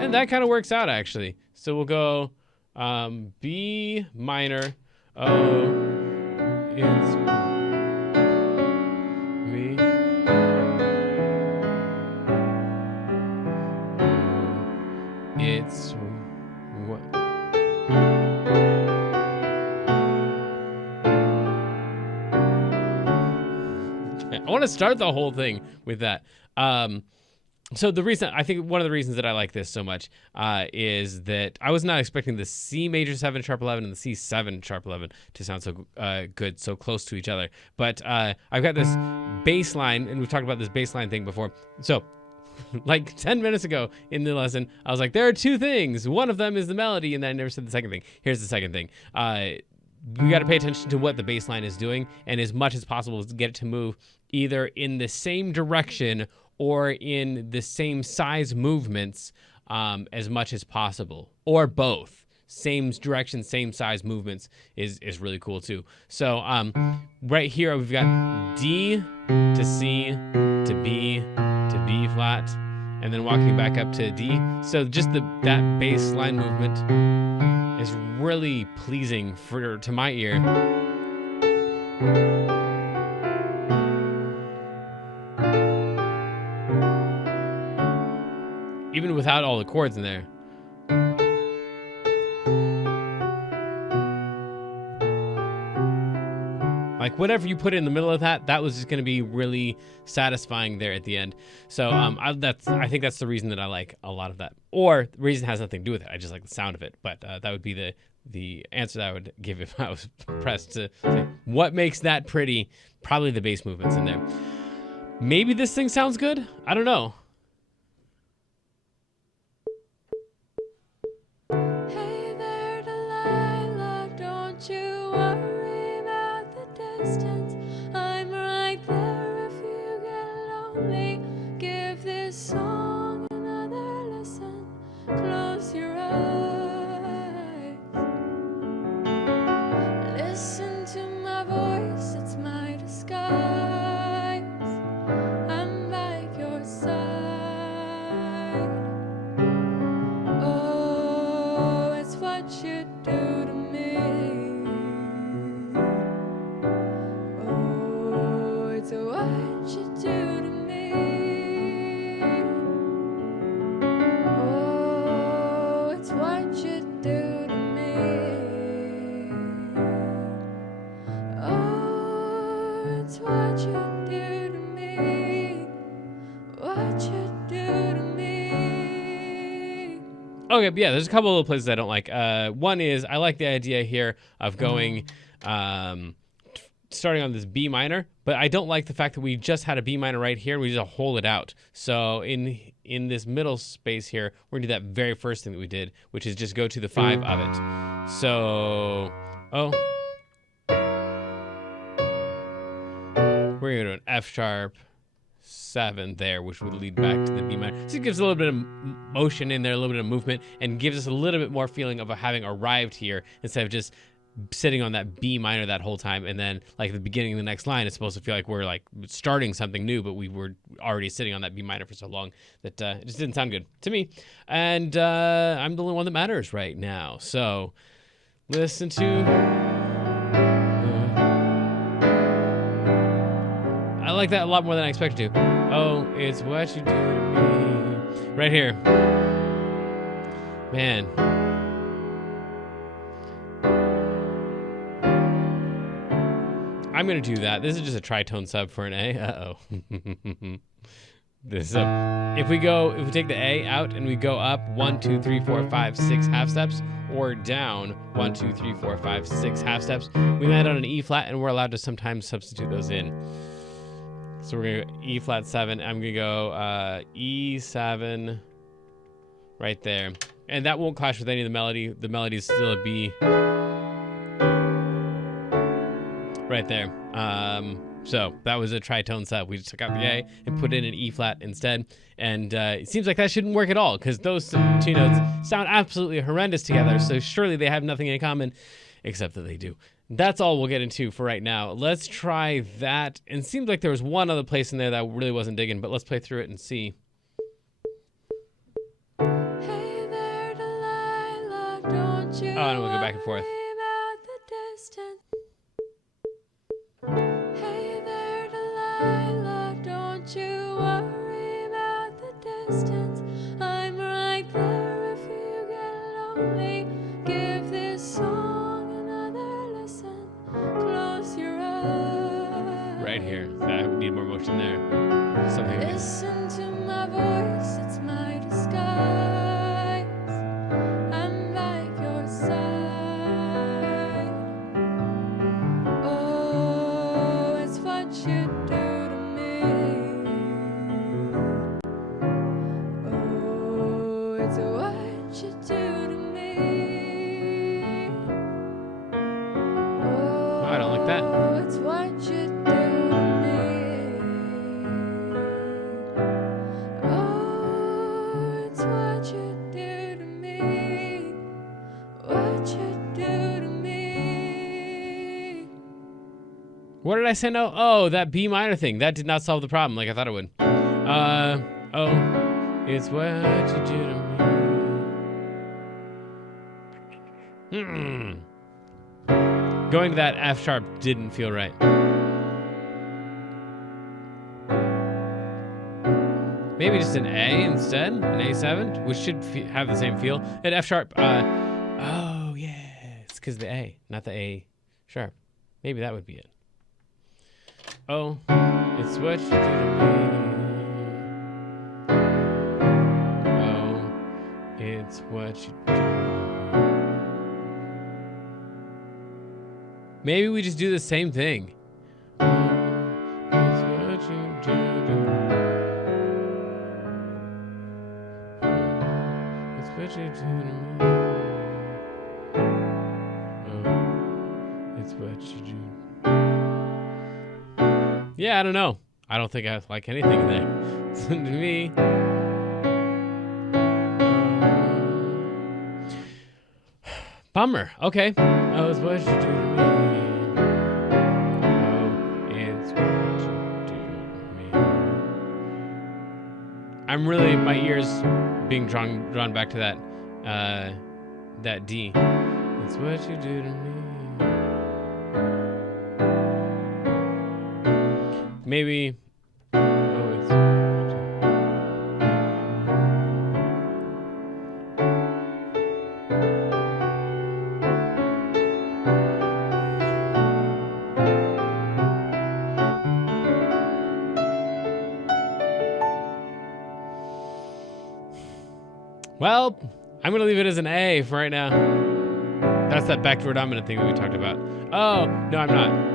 And that kind of works out, actually. So we'll go B minor. Oh, it's me. It's what. I want to start the whole thing with that. So the reason, I think one of the reasons that I like this so much is that I was not expecting the C major 7 sharp 11 and the C7 sharp 11 to sound so good, so close to each other. But I've got this bass line, and we've talked about this bass line thing before. So like 10 minutes ago in the lesson, I was like, there are two things. One of them is the melody, and then I never said the second thing. Here's the second thing. We got to pay attention to what the bass line is doing, and as much as possible get it to move either in the same direction or in the same size movements as much as possible, or both. same direction, same size movements is really cool too. So right here we've got D to C to B to B flat, and then walking back up to D. So just that bass line movement is really pleasing to my ear. Even without all the chords in there. Like whatever you put in the middle of that was just going to be really satisfying there at the end. So I think that's the reason that I like a lot of that. Or the reason has nothing to do with it. I just like the sound of it. But that would be the answer that I would give if I was pressed to say what makes that pretty. Probably the bass movements in there. Maybe this thing sounds good. I don't know. Hey there, Delilah, don't you worry about the distance. I'm right there if you get lonely. Give this song another listen. Close your eyes. Listen to my voice, it's my disguise. I'm by your side. Oh, it's what you do to me. Oh, it's what you do to me. Oh, it's what you do to me. Oh, it's what you do to me. What you do to me. Okay, yeah, there's a couple of little places I don't like. One is I like the idea here of going, starting on this B minor, but I don't like the fact that we just had a B minor right here and we just hold it out. So in this middle space here, we're gonna do that very first thing that we did, which is just go to the 5 of it. So, we're gonna do an F sharp 7 there, which would lead back to the B minor. So it gives a little bit of motion in there, a little bit of movement, and gives us a little bit more feeling of having arrived here instead of just sitting on that B minor that whole time. And then like the beginning of the next line, it's supposed to feel like we're like starting something new, but we were already sitting on that B minor for so long that it just didn't sound good to me. And I'm the only one that matters right now. So listen to... I like that a lot more than I expected to. Oh, it's what you do to me. Right here. Man. I'm going to do that. This is just a tritone sub for an A. Uh-oh. If we take the A out and we go up 1, 2, 3, 4, 5, 6 half steps, or down 1, 2, 3, 4, 5, 6 half steps, we land on an E flat, and we're allowed to sometimes substitute those in. So we're going to go E flat 7. I'm going to go E7 right there. And that won't clash with any of the melody. The melody is still a B right there. So that was a tritone sub. We just took out the A and put in an E flat instead. And it seems like that shouldn't work at all because those two notes sound absolutely horrendous together. So surely they have nothing in common, except that they do. That's all we'll get into for right now. Let's try that. And it seems like there was one other place in there that I really wasn't digging, but let's play through it and see. Hey there, Delilah, don't you and we'll go back and forth. worry about the distance. Hey there, Delilah, don't you worry about the distance. I'm right there if you get lonely. Give this song another listen. Close your eyes. Right here. I need more motion there. Something. Listen to my voice, it's my disguise. I'm by your side. Oh, it's what you do to me. Oh, it's what you do to me. What did I say no? Oh, that B minor thing. That did not solve the problem like I thought it would. Oh, it's what you do to me. Going to that F sharp didn't feel right. Maybe just an A instead, an A7, which should have the same feel. An F sharp, oh yeah, it's because the A, not the A sharp. Maybe that would be it. Oh, it's what you do to me. Oh, it's what you do to me. Maybe we just do the same thing. It's what you do to me. It's what you do to me. Oh, it's what you do. Yeah, I don't know. I don't think I like anything there. To me. Bummer. Okay. Oh, it's what you do to me. Oh, it's what you do to me. I'm really, my ears being drawn back to that D. It's what you do to me. Maybe. Oh, it's. Well, I'm gonna leave it as an A for right now. That's that backdoor dominant thing that we talked about. Oh, no, I'm not.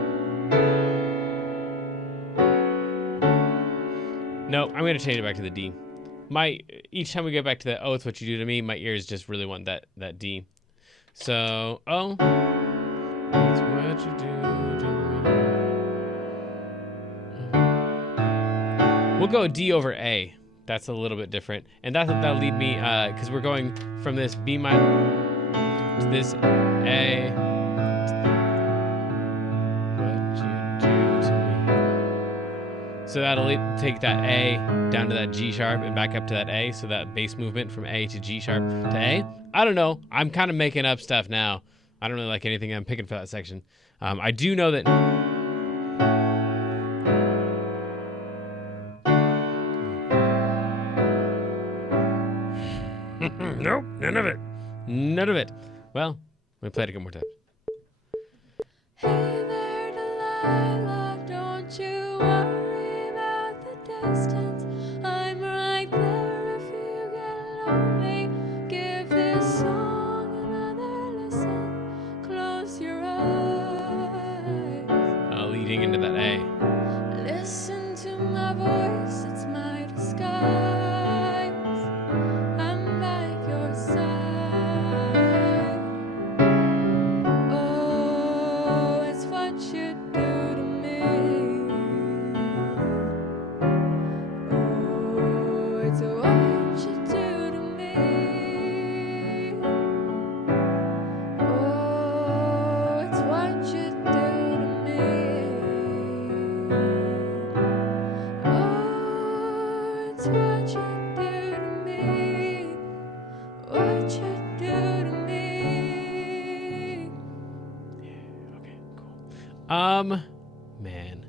No, I'm gonna change it back to the D. Each time we get back to that, oh, it's what you do to me, my ears just really want that D. So, oh, it's what you do to me. We'll go D over A. That's a little bit different, and that'll lead me because we're going from this B minor to this A. What you do to me. So that'll take that A down to that G sharp and back up to that A. So that bass movement from A to G sharp to A. I don't know. I'm kind of making up stuff now. I don't really like anything I'm picking for that section. I do know that. Nope, none of it. None of it. Well, let me play it again more time. Hey there, Delilah, don't you worry about the distance. I'm right there if you get lonely. Give this song another listen. Close your eyes. Leading into that A. Listen to my voice, it's my disguise. I'm by your side. Oh, it's what you do to me. Oh, it's what you do to me. Oh, it's what you do to me. Oh, it's what you do to me. What you do to me. Okay, cool. Man.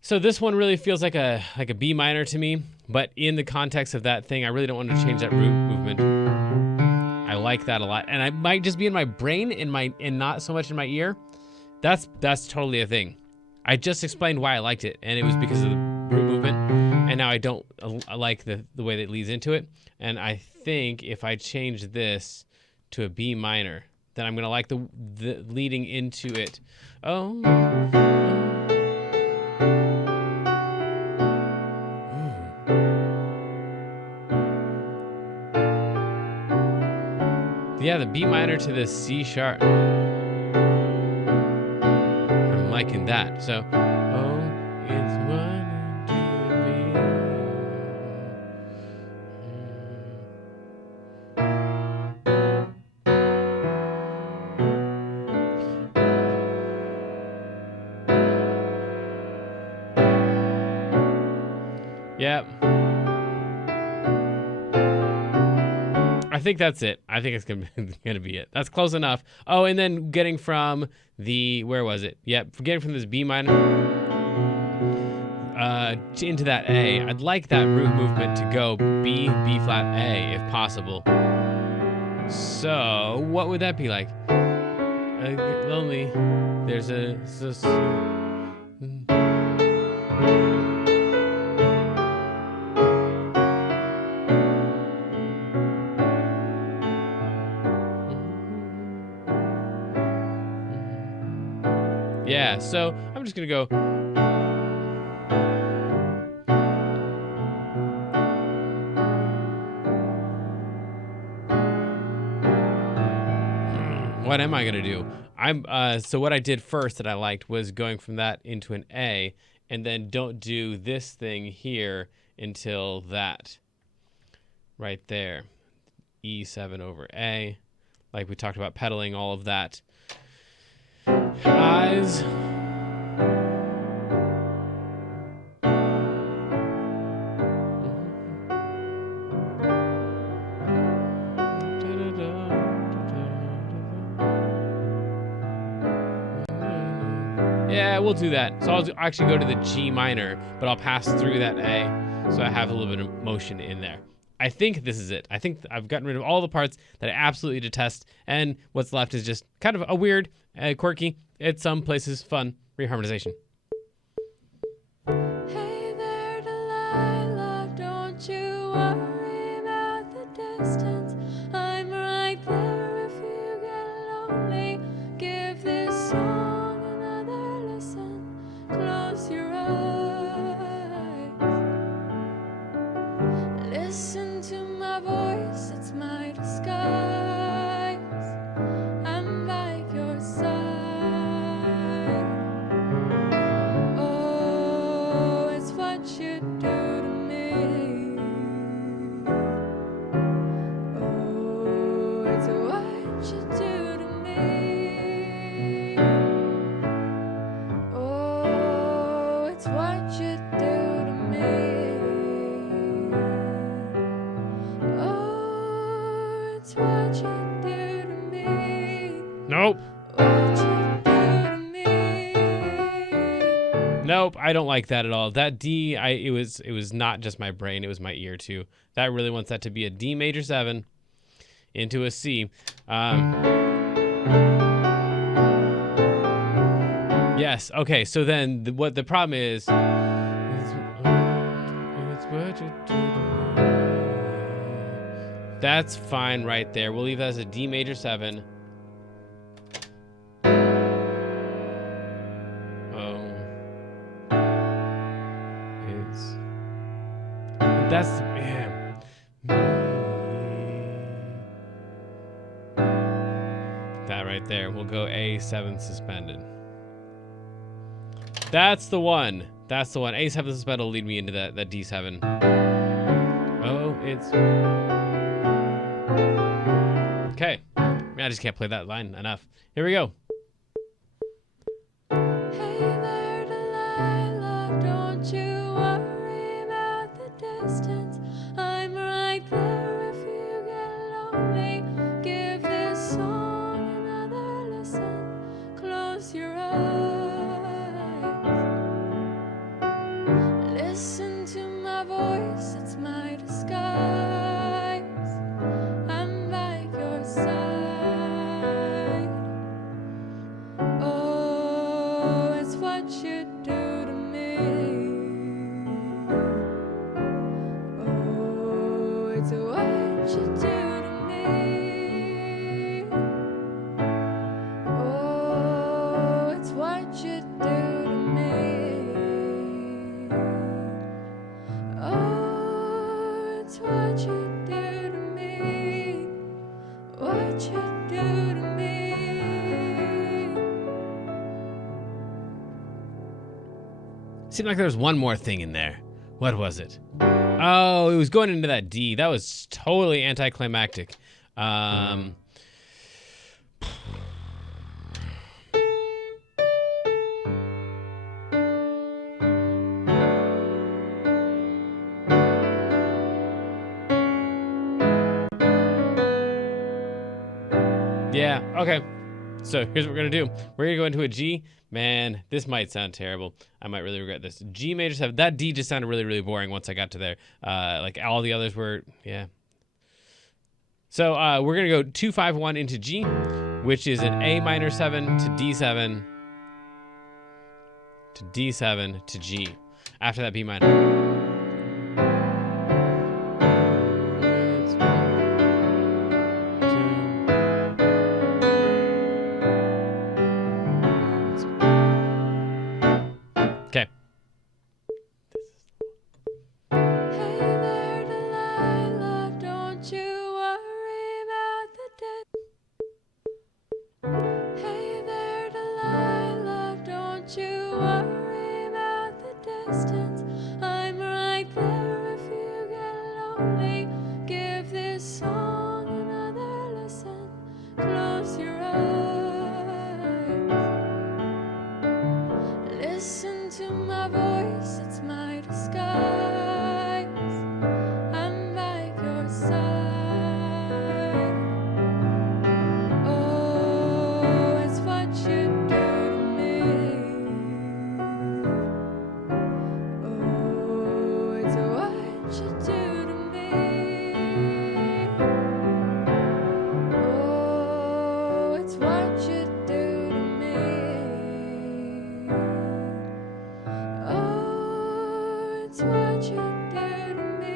So this one really feels like a B minor to me, but in the context of that thing, I really don't want to change that root movement. I like that a lot, and I might just be in my brain, and not so much in my ear. That's totally a thing. I just explained why I liked it, and it was because of the root movement, and now I don't like the way that it leads into it. And I think if I change this to a B minor, then I'm gonna like the leading into it. Oh. Yeah, the B minor to the C sharp. I'm liking that. So, oh, it's what you do to me. Yep. I think that's it. I think it's gonna be it. That's close enough. Oh, and then getting from the, where was it? Yep, getting from this B minor into that A. I'd like that root movement to go B, B flat, A if possible. So what would that be like? Lonely. There's a. Yeah, so I'm just gonna go. What am I gonna do? So what I did first that I liked was going from that into an A, and then don't do this thing here until that. Right there. E7 over A. Like we talked about pedaling all of that. Eyes. Yeah, we'll do that. So I'll actually go to the G minor, but I'll pass through that A, so I have a little bit of motion in there. I think this is it. I think I've gotten rid of all the parts that I absolutely detest, and what's left is just kind of a weird, quirky, at some places fun reharmonization. Hey there, Delilah, don't you worry about the distance. I'm right there if you get lonely. Give this song another listen. Close your eyes. Listen to my voice, it's my disguise. I'm by your side. Oh, it's what you do to me. Oh, it's what you do to me. Oh, it's what you do to me. Oh, it's what you do to me. Nope. What you do to me. Nope, I don't like that at all. That D, it was not just my brain, it was my ear too. That really wants that to be a D major 7 into a C. Yes, okay, so then what the problem is, it's what you do to me. That's fine right there. We'll leave that as a D major 7. That's, yeah. That right there. We'll go A7 suspended. That's the one. That's the one. A7 suspended will lead me into that D7. Oh, it's... Okay. I just can't play that line enough. Here we go. Hey there, Delilah, don't you worry about the distance. I'm right there if you get lonely. Give this song another listen. Close your eyes. Listen to my voice, it's my disguise. I'm by your side. Oh, it's what you do to me. Oh, it's what you do to me. Oh, it's what you do to me. Oh, it's what you do to me. What you do to me. Seemed like there was one more thing in there. What was it? Oh, it was going into that D. That was totally anticlimactic. Yeah, okay. So here's what we're going to do. We're going to go into a G. Man, this might sound terrible. I might really regret this. G major 7. That D just sounded really, really boring once I got to there. Like all the others were, yeah. So we're going to go 2, 5, 1 into G, which is an A minor 7 to D7 to D7 to G. After that, B minor. Okay. Hey there, Delilah, don't you worry about the Hey there, Delilah, don't you worry about the distance. I'm right there if you get lonely. Give this song another listen. Close your eyes. Listen to my voice, it's my disguise. I'm by your side. Oh, it's what you do to me. Oh, it's what you do to me. Oh, it's what you do to me. Oh, it's what you do to me.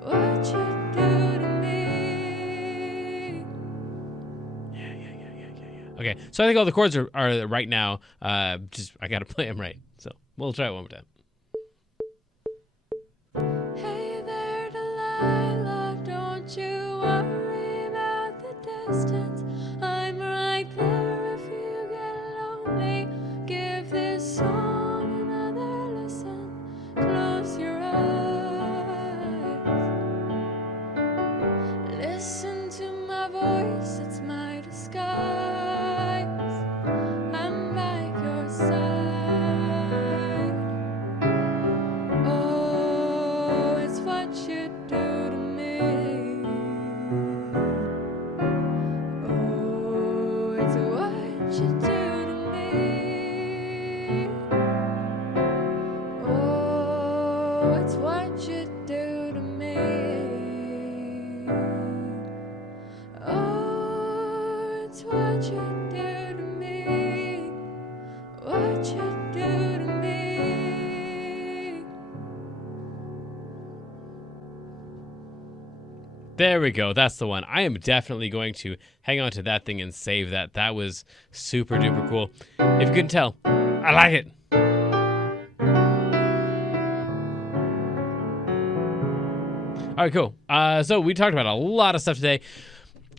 What you do to me. Yeah. Okay, so I think all the chords are right now. Just I got to play them right. So we'll try it one more time. Hey there, Delilah, don't you worry about the distance. I'm right there if you get lonely. Give this song another listen. Close your eyes. Listen to my voice, it's my disguise. I'm by your side. Oh, it's what you do to me. Oh, it's what you do to me. Oh, it's what you do to me. Oh, it's what you do to me. What you do to me. There we go. That's the one. I am definitely going to hang on to that thing and save that. That was super duper cool. If you couldn't tell, I like it. All right, cool. So we talked about a lot of stuff today.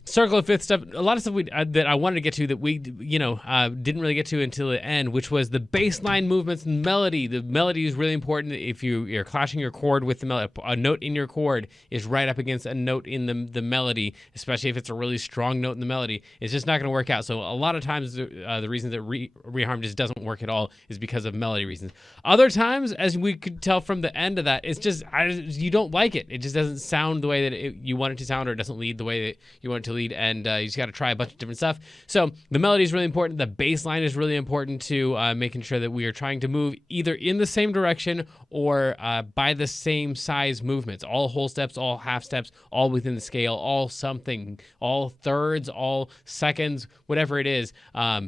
Circle of fifth stuff, a lot of stuff that I wanted to get to that we, didn't really get to until the end, which was the bass line movements and melody. The melody is really important. If you're clashing your chord with the melody, a note in your chord is right up against a note in the melody, especially if it's a really strong note in the melody. It's just not going to work out. So a lot of times the reason that reharm just doesn't work at all is because of melody reasons. Other times, as we could tell from the end of that, it's just you don't like it. It just doesn't sound the way that you want it to sound, or it doesn't lead the way that you want it to lead, and you just got to try a bunch of different stuff. So the melody is really important. The bass line is really important to making sure that we are trying to move either in the same direction or by the same size movements. All whole steps, all half steps, all within the scale, all something, all thirds, all seconds, whatever it is.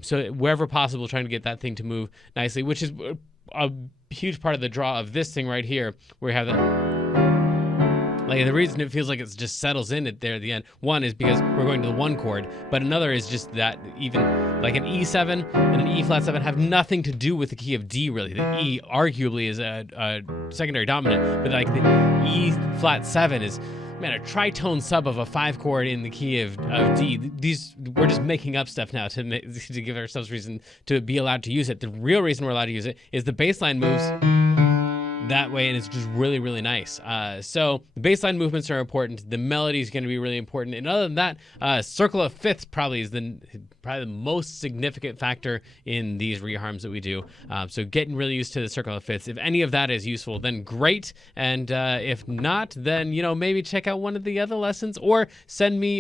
So wherever possible, trying to get that thing to move nicely, which is a huge part of the draw of this thing right here, where we have that. Like, the reason it feels like it just settles in at there at the end, one is because we're going to the one chord, but another is just that even like an E7 and an E flat 7 have nothing to do with the key of D, really. The E arguably is a secondary dominant, but like the E flat 7 is, man, a tritone sub of a 5 chord in the key of D. These, we're just making up stuff now to give ourselves reason to be allowed to use it. The real reason we're allowed to use it is the bass line moves that way, and it's just really, really nice. So the bassline movements are important. The melody is going to be really important. And other than that, circle of fifths probably is probably the most significant factor in these reharms that we do. So getting really used to the circle of fifths. If any of that is useful, then great. And if not, then, maybe check out one of the other lessons, or send me,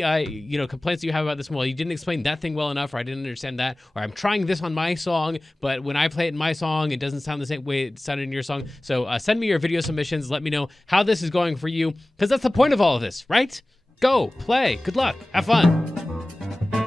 complaints that you have about this one. Well, you didn't explain that thing well enough, or I didn't understand that, or I'm trying this on my song, but when I play it in my song, it doesn't sound the same way it sounded in your song. So send me your video submissions. Let me know how this is going for you, because that's the point of all of this, right? Go, play, good luck, have fun.